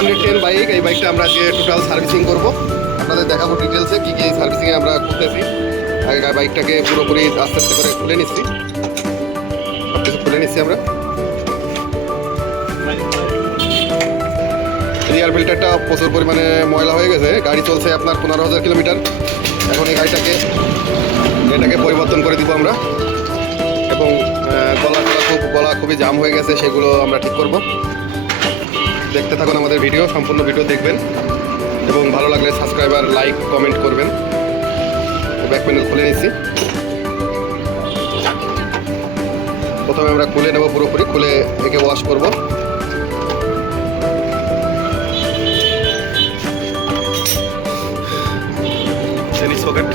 210 bike. এই বাইকটা আমরা আজকে টোটাল সার্ভিসিং করব, আপনাদের দেখাবো ডিটেলসে কী কী সার্ভিসিংয়ে আমরা করতেছি। আগে বাইকটাকে পুরোপুরি আস্তে আস্তে করে খুলে নিচ্ছি, সব কিছু খুলে নিচ্ছি আমরা। রিয়ার ফিল্টারটা প্রচুর পরিমাণে ময়লা হয়ে গেছে, গাড়ি চলছে আপনার 15,000 কিলোমিটার। এখন এই গাড়িটাকে পরিবর্তন করে দিব আমরা, এবং গলা খুবই জাম হয়ে গেছে, সেগুলো আমরা ঠিক করব। দেখতে থাকুন আমাদের ভিডিও, সম্পূর্ণ ভিডিও দেখবেন এবং ভালো লাগলে সাবস্ক্রাইবার লাইক কমেন্ট করবেন। ব্যাক প্যানেল খুলে নিচ্ছি, প্রথমে আমরা খুলে নেব, পুরোপুরি খুলে একে ওয়াশ করব। সকেট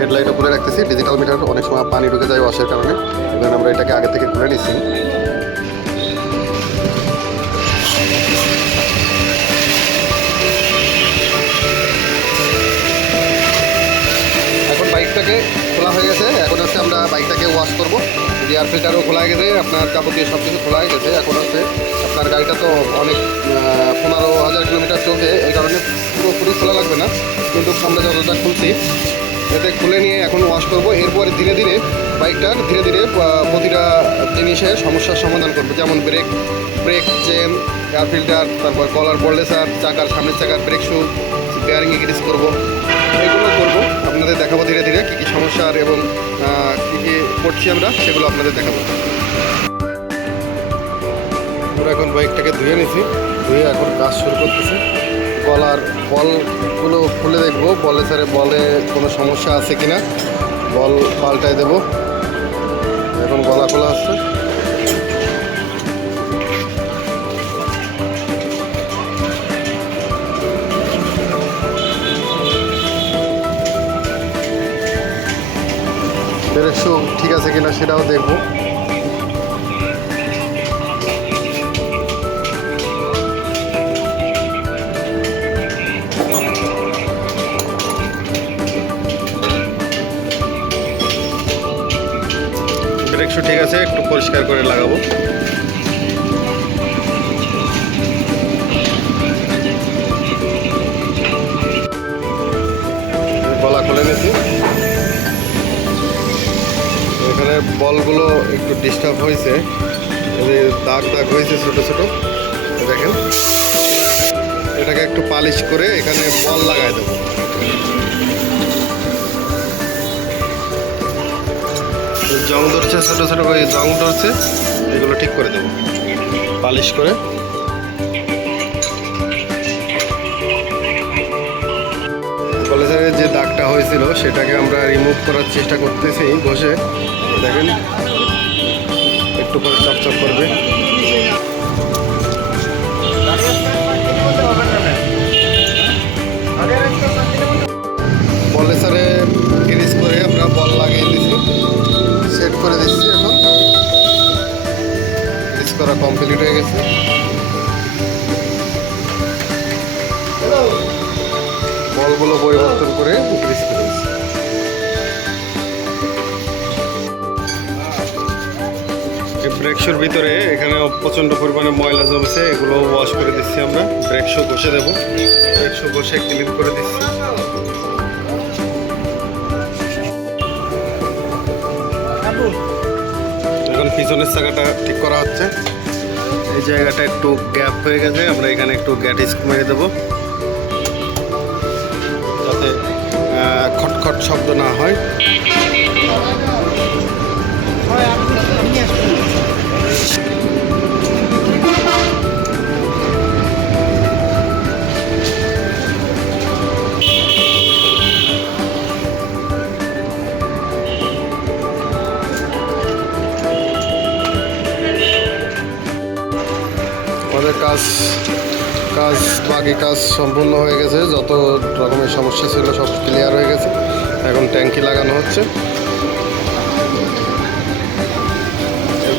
হেডলাইটও খুলে রাখতেছি, ডিজিটাল মিটার অনেক সময় পানি ঢুকে যায় ওয়াশের কারণে, এবং আমরা এটাকে আগে থেকে খুলে নিচ্ছি। এখন বাইকটাকে খোলা হয়ে গেছে, এখন হচ্ছে আমরা বাইকটাকে ওয়াশ করবো। রিয়ার ফিল্টারও খোলা গেছে, আপনার যাবতীয় সব কিছু খোলা গেছে। এখন হচ্ছে আপনার গাড়িটা তো অনেক 15,000 কিলোমিটার চলছে, এই কারণে পুরোপুরি খোলা লাগবে না, কিন্তু আমরা যতটা খুলছি এতে খুলে নিয়ে এখন ওয়াশ করব। এরপরে ধীরে ধীরে বাইকটার প্রতিটা জিনিসের সমস্যার সমাধান করবো, যেমন ব্রেক চেন, এয়ার ফিল্টার, তারপর কলার পল্ডেসার, চাকার সামনের চাকার ব্রেক শু, বেয়ারিংয়ে গ্রিস করবো, এগুলো করবো। আপনাদের দেখাবো ধীরে ধীরে কী কী সমস্যার এবং কী কী করছি আমরা, সেগুলো আপনাদের দেখাবো। আমরা এখন বাইকটাকে ধুয়ে নিছি, ধুয়ে এখন কাজ শুরু করতেছি। কলার বলগুলো খুলে দেখবো, বলে কোনো সমস্যা আছে কিনা, বল পাল্টায় দেব। এখন গলা খোলা আসছে, ব্রেক শু ঠিক আছে কিনা সেটাও দেখবো। ব্রেক শু ঠিক আছে, একটু পরিষ্কার করে লাগাবো। গলা খুলে নিয়েছি, এখানে বলগুলো একটু ডিস্টার্ব হয়েছে, দাগ হয়েছে ছোট ছোট, দেখেন। এটাকে একটু পালিশ করে এখানে বল লাগাই দেবো। জং ধরছে, ছোট ছোট করে জং ধরছে, এগুলো ঠিক করে দেবো পালিশ করে। কলেজের যে দাগটা হয়েছিল সেটাকে আমরা রিমুভ করার চেষ্টা করতেছি ঘষে, দেখেন একটু করে চপচপ করবে। পলেসারে গ্রিস করে আমরা বল লাগিয়ে দিচ্ছি, সেট করে দিচ্ছি। এখন গ্রিস করা কমপ্লিট হয়ে গেছে। বলগুলো পরিবর্তন করে গ্রিস করে দিচ্ছি। ব্রেক শুর ভিতরে এখানে প্রচণ্ড পরিমাণে ময়লা জমছে, এগুলো ওয়াশ করে দিচ্ছি আমরা। ব্রেক শু ঘষে দেবো, ব্রেক শু ঘষে ক্লিন করে দিচ্ছি। এখন পিছনের চাকাটা ঠিক করা হচ্ছে, এই জায়গাটা একটু গ্যাপ হয়ে গেছে, আমরা এখানে একটু গ্যাটিস মেরে দেবো যাতে খটখট শব্দ না হয়। আমাদের বাকি কাজ সম্পূর্ণ হয়ে গেছে, যত রকমের সমস্যা ছিল সব ক্লিয়ার হয়ে গেছে। এখন ট্যাঙ্কি লাগানো হচ্ছে,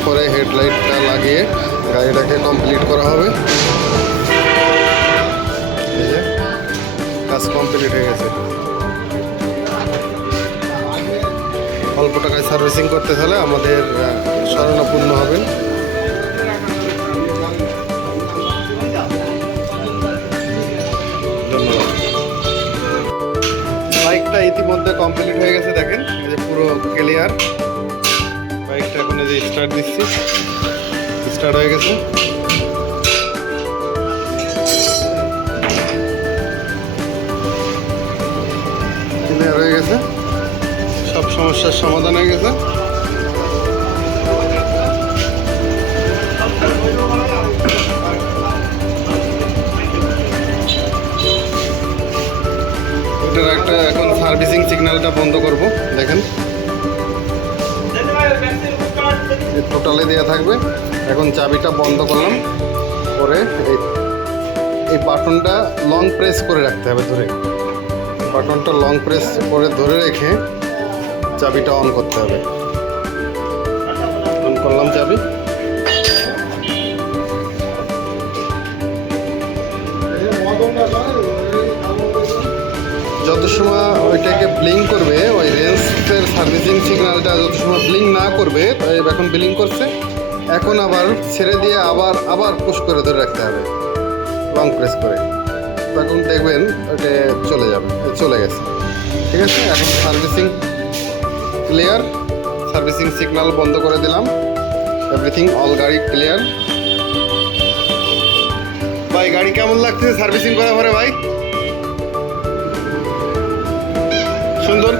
পরে হেডলাইটটা লাগিয়ে গাড়িটাকে কমপ্লিট করা হবে। এই যে কাজ কমপ্লিট হয়ে গেছে। অল্প টাকায় সার্ভিসিং করতে হলে আমাদের শরণাপন্ন হবেন। ধন্যবাদ। বাইকটা ইতিমধ্যে কমপ্লিট হয়ে গেছে, দেখেন এই যে পুরো ক্লিয়ার। বাইকটা এখন এই যে স্টার্ট দিচ্ছি, স্টার্ট হয়ে গেছে। ক্লিয়ার হয়ে গেছে, সব সমস্যার সমাধান হয়ে গেছে। এটার একটা এখন সার্ভিসিং সিগন্যালটা বন্ধ করব, দেখেন টোটালে দেওয়া থাকবে। এখন চাবিটা বন্ধ করলাম, করে এই বাটনটা লং প্রেস করে রাখতে হবে, ধরে বাটনটা লং প্রেস করে ধরে রেখে চাবিটা অন করতে হবে। অন করলাম চাবি। যত সময় ওইটাকে ব্লিং করবে, ওই রেঞ্জের সার্ভিসিং সিগন্যালটা যত সময় ব্লিং না করবে, তাই এখন ব্লিং করছে, এখন আবার ছেড়ে দিয়ে আবার পুশ করে ধরে রাখতে হবে লং প্রেস করে। তখন দেখবেন ওটা চলে যাবে, চলে গেছে। ঠিক আছে, এখন সার্ভিসিং ক্লিয়ার, সার্ভিসিং সিগন্যাল বন্ধ করে দিলাম। এভরিথিং অল গাড়ি ক্লিয়ার। ভাই গাড়ি কেমন লাগছে সার্ভিসিং করার পরে? ভাই সুন্দর।